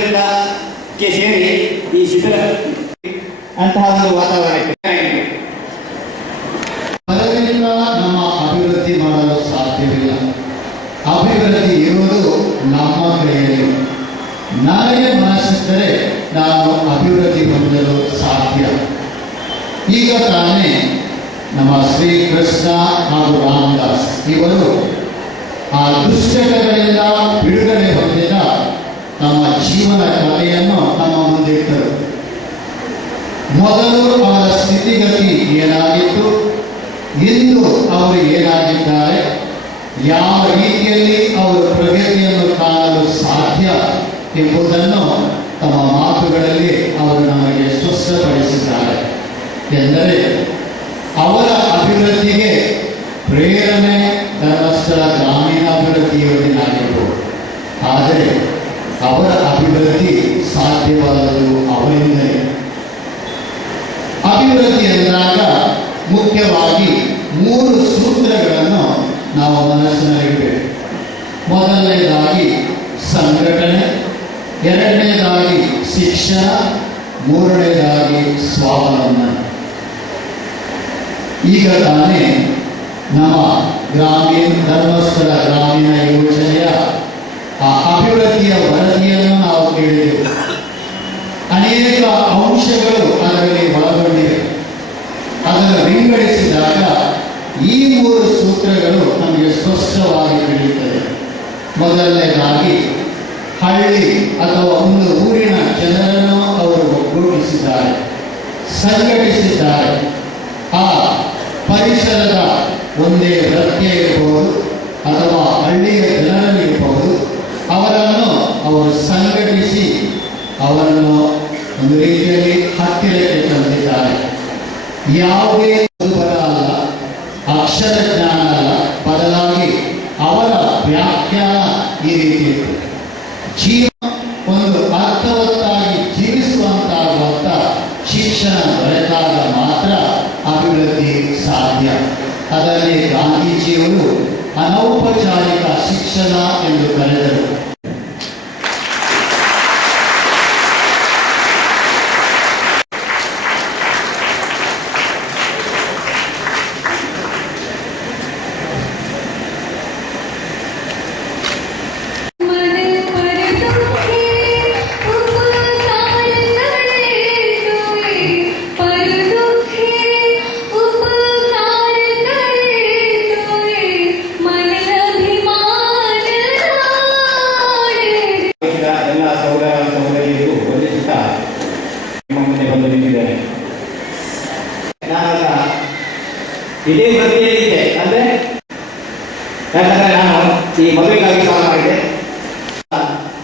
ಶಿಬಿರಕ್ಕೆ ಸೇರಿ ಈ ಶಿಬಿರ ಅಂತಹ ಒಂದು ವಾತಾವರಣಕ್ಕೆ ನಮ್ಮ ಅಭಿವೃದ್ಧಿ ಮಾಡಲು ಸಾಧ್ಯವಿಲ್ಲ. ಅಭಿವೃದ್ಧಿ ಇರುವುದು ನಮ್ಮ ಕೈಯಲ್ಲಿ. ನಾನೇ ಮನಸ್ಸಿದ್ದರೆ ನಾನು ಅಭಿವೃದ್ಧಿ ಹೊಂದಲು ಸಾಧ್ಯ. ಈಗ ತಾನೇ ನಮ್ಮ ಶ್ರೀ ಕೃಷ್ಣ ಹಾಗೂ ರಾಮದಾಸ್ ಇವರು ಆ ದುಶ್ಚಟಗಳಿಂದ ಬಿಡುಗಡೆ ಜೀವನ ಕಥೆಯನ್ನು ನಮ್ಮ ಮುಂದಿಟ್ಟರು ಮೊದಲು ಅವರ ಸ್ಥಿತಿಗತಿ ಏನಾಗಿತ್ತು? ಇಂದು ಅವರು ಏನಾಗಿದ್ದಾರೆ? ಯಾವ ರೀತಿಯಲ್ಲಿ ಅವರು ಪ್ರಗತಿಯನ್ನು ಕಾಣಲು ಸಾಧ್ಯ ಎಂಬುದನ್ನು ತಮ್ಮ ಮಾತುಗಳಲ್ಲಿ ಅವರು ನಮಗೆ ಸ್ಪಷ್ಟಪಡಿಸಿದ್ದಾರೆ ಎಂದರೆ, ಅವರ ಅಭಿವೃದ್ಧಿಗೆ ಪ್ರೇರಣೆ ಧರ್ಮಸ್ಥಳ ಗ್ರಾಮೀಣಾಭಿವೃದ್ಧಿ ಯೋಜನೆ ಆಗಿರ್ಬೋದು ಆದರೆ ಅವರ ಅಭಿವೃದ್ಧಿ ಸಾಧ್ಯವಾದದ್ದು ಅವರಿಂದಲೇ ಅಭಿವೃದ್ಧಿ ಎಂದಾಗ ಮುಖ್ಯವಾಗಿ ಮೂರು ಸೂತ್ರಗಳನ್ನು ನಾವು ಮನಸ್ಸಿನಲ್ಲಿಡಬೇಕು. ಮೊದಲನೇದಾಗಿ ಸಂಘಟನೆ, ಎರಡನೇದಾಗಿ ಶಿಕ್ಷಣ, ಮೂರನೇದಾಗಿ ಸ್ವಾವಲಂಬನೆ. ಈಗ ತಾನೇ ನಮ್ಮ ಗ್ರಾಮೀಣ, ಧರ್ಮಸ್ಥಳ ಗ್ರಾಮೀಣ ಯೋಜನೆಯ ಆ ಅಭಿವೃದ್ಧಿಯ ಸೂತ್ರಗಳು ನಮಗೆ ಸ್ಪಷ್ಟವಾಗಿ ತಿಳಿಯುತ್ತದೆ ಮೊದಲನೇದಾಗಿ, ಹಳ್ಳಿ ಅಥವಾ ಒಂದು ಊರಿನ ಜನರನ್ನು ಅವರು ಒಗ್ಗೂಡಿಸಿದ್ದಾರೆ ಸಂಘಟಿಸಿದ್ದಾರೆ. ಆ ಪರಿಸರದ ಒಂದೇ ವೃತ್ತಿ ಇರಬಹುದು ಅಥವಾ ಹಳ್ಳಿಯ ಜನರಲ್ಲಿರಬಹುದು ಅವರನ್ನು ಅವರು ಸಂಘಟಿಸಿ ಅವರನ್ನು ಒಂದು ರೀತಿಯಲ್ಲಿ ಹತ್ತಿರಕ್ಕೆ ತಂದಿದ್ದಾರೆ. ಯಾವುದೇ ಅಲ್ಲ. ಅಕ್ಷರ ಜ್ಞಾನ ಅಲ್ಲ ಬದಲಾಗಿ ಅವರ ವ್ಯಾಖ್ಯಾನ ಈ ರೀತಿ ಇತ್ತು ಜೀವನ ಒಂದು ಅರ್ಥವತ್ತಾಗಿ ಜೀವಿಸುವಂತಾಗುವಂತ ಶಿಕ್ಷಣ ದೊರೆತಾಗ ಮಾತ್ರ ಅಭಿವೃದ್ಧಿ ಸಾಧ್ಯ. ಅದರಲ್ಲಿ ಗಾಂಧೀಜಿಯವರು ಅನೌಪಚಾರಿಕ ಶಿಕ್ಷಣ ಎಂದು ಕರೆದರು. ನಾನೀಗ ಇದೇ ಇದೆ ಅಂದ್ರೆ ಯಾಕಂದ್ರೆ ನಾನು ಈ ಮದುವೆಗಾಗಿ ಸಾಲ ಮಾಡಿದೆ.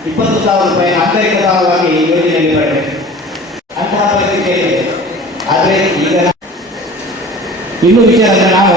ಇಪ್ಪತ್ತು ಸಾವಿರ ರೂಪಾಯಿ ಆಂತರಿಕ ಸಾಲವಾಗಿ ಯೋಜನೆಯಲ್ಲಿ ಬರಬೇಕು ಅಂತಹ ಪರಿಸ್ಥಿತಿಯಲ್ಲಿ. ಆದರೆ ಈಗ ಇನ್ನೂ ವಿಚಾರ ನಾವು